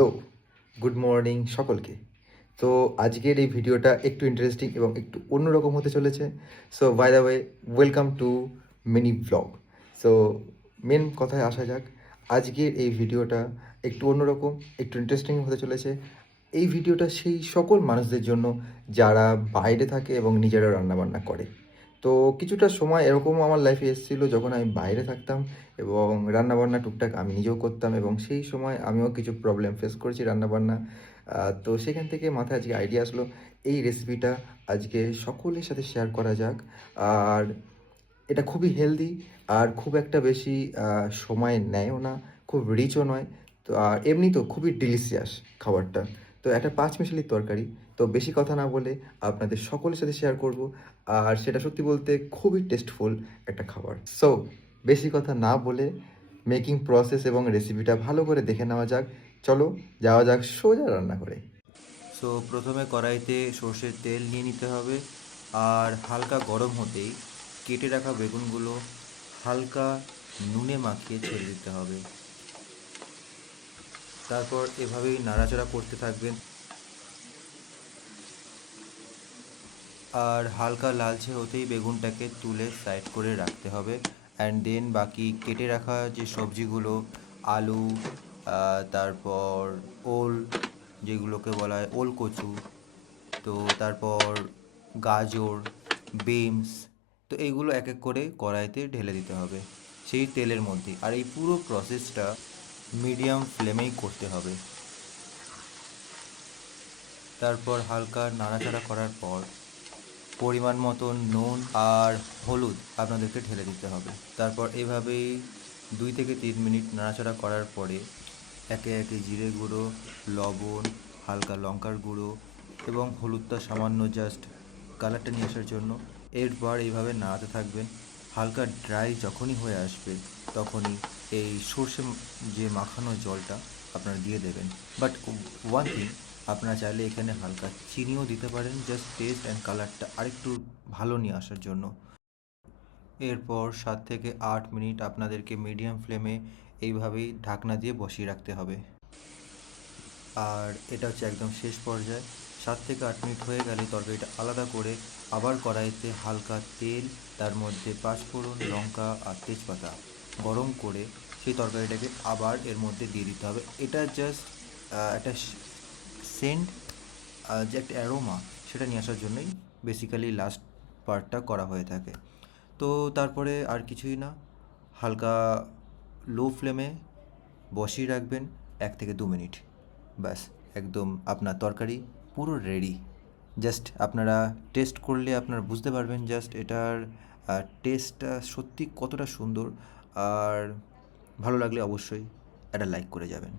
Hello, good morning সকলকে। তো আজকের এই ভিডিওটা একটু ইন্টারেস্টিং এবং একটু অন্যরকম হতে চলেছে। So by the way, welcome to mini vlog. So main কথায় আসা যাক। আজকের এই ভিডিওটা একটু অন্যরকম, একটু ইন্টারেস্টিং হতে চলেছে। এই ভিডিওটা সেই সকল মানুষদের জন্য যারা বাইরে থাকে এবং নিজেরা রান্নাবান্না করে। তো কিছুটা সময় এরকমও আমার লাইফে এসেছিলো যখন আমি বাইরে থাকতাম এবং রান্নাবান্না টুকটাক আমি নিজেও করতাম এবং সেই সময় আমিও কিছু প্রবলেম ফেস করেছি রান্নাবান্না। তো সেখান থেকে মাথায় আজকে আইডিয়া আসলো এই রেসিপিটা আজকে সকলের সাথে শেয়ার করা যাক। আর এটা খুবই হেলদি আর খুব একটা বেশি সময় নেয়ও না, খুব রিচও নয়। তো আর এমনিতেও খুবই ডিলিশিয়াস খাবারটা। তো একটা পাঁচমিশালি তরকারি। তো বেশি কথা না বলে আপনাদের সকলের সাথে শেয়ার করব। আর সেটা সত্যি বলতে খুবই টেস্টফুল একটা খাবার। সো বেশি কথা না বলে মেকিং প্রসেস এবং রেসিপিটা ভালো করে দেখে নেওয়া যাক। চলো যাওয়া যাক সোজা রান্না করে। সো প্রথমে কড়াইতে সর্ষের তেল নিয়ে নিতে হবে, আর হালকা গরম হতেই কেটে রাখা বেগুনগুলো হালকা নুনে মাখিয়ে ছেড়ে দিতে হবে। তারপর এভাবেই নাড়াচাড়া করতে থাকবেন, আর হালকা লালচে হতেই বেগুনটাকে তুলে সাইড করে রাখতে হবে। অ্যান্ড দেন বাকি কেটে রাখা যে সবজিগুলো, আলু, তারপর ওল, যেগুলোকে বলা হয় ওলকচু, তো তারপর গাজর, বিনস, তো এইগুলো এক এক করে কড়াইতে ঢেলে দিতে হবে সেই তেলের মধ্যে। আর এই পুরো প্রসেসটা মিডিয়াম ফ্লেমেই করতে হবে। তারপর হালকা নাড়াচাড়া করার পর পরিমাণ মতন নুন আর হলুদ আপনাদেরকে ঢেলে দিতে হবে। তারপর এভাবেই 2 থেকে 3 মিনিট নাড়াচাড়া করার পরে একে একে জিরে গুঁড়ো, লবণ, হালকা লঙ্কার গুঁড়ো এবং হলুদটা সামান্য জাস্ট কালারটা নিয়ে আসার জন্য, এরপর এইভাবে নাড়াতে থাকবেন। হালকা ড্রাই যখনই হয়ে আসবে তখনই এই সর্ষে যে মাখানো জলটা আপনারা দিয়ে দেবেন। বাট ওয়ান থিং, আপনারা চাইলে এখানে হালকা চিনিও দিতে পারেন, জাস্ট টেস্ট অ্যান্ড কালারটা আরেকটু ভালো নিয়ে আসার জন্য। এরপর 7 থেকে 8 মিনিট আপনাদেরকে মিডিয়াম ফ্লেমে এইভাবেই ঢাকনা দিয়ে বসিয়ে রাখতে হবে। আর এটা হচ্ছে একদম শেষ পর্যায়ে। 7 থেকে 8 মিনিট হয়ে গেলে তরকারিটা আলাদা করে আবার কড়াইতে হালকা তেল, তার মধ্যে পাঁচফোড়ন, লঙ্কা আর তেজপাতা গরম করে সেই তরকারিটাকে আবার এর মধ্যে দিয়ে দিতে হবে। এটা জাস্ট একটা সেন্ট, যে একটা অ্যারোমা, সেটা নিয়ে আসার জন্যই বেসিক্যালি লাস্ট পার্টটা করা হয়ে থাকে। তো তারপরে আর কিছুই না, হালকা লো ফ্লেমে বসিয়ে রাখবেন 1 থেকে 2 মিনিট। ব্যাস, একদম আপনার তরকারি পুরো রেডি। জাস্ট আপনারা টেস্ট করলে আপনারা বুঝতে পারবেন জাস্ট এটার টেস্টটা সত্যি কতটা সুন্দর। আর ভালো লাগলে অবশ্যই একটা লাইক করে যাবেন।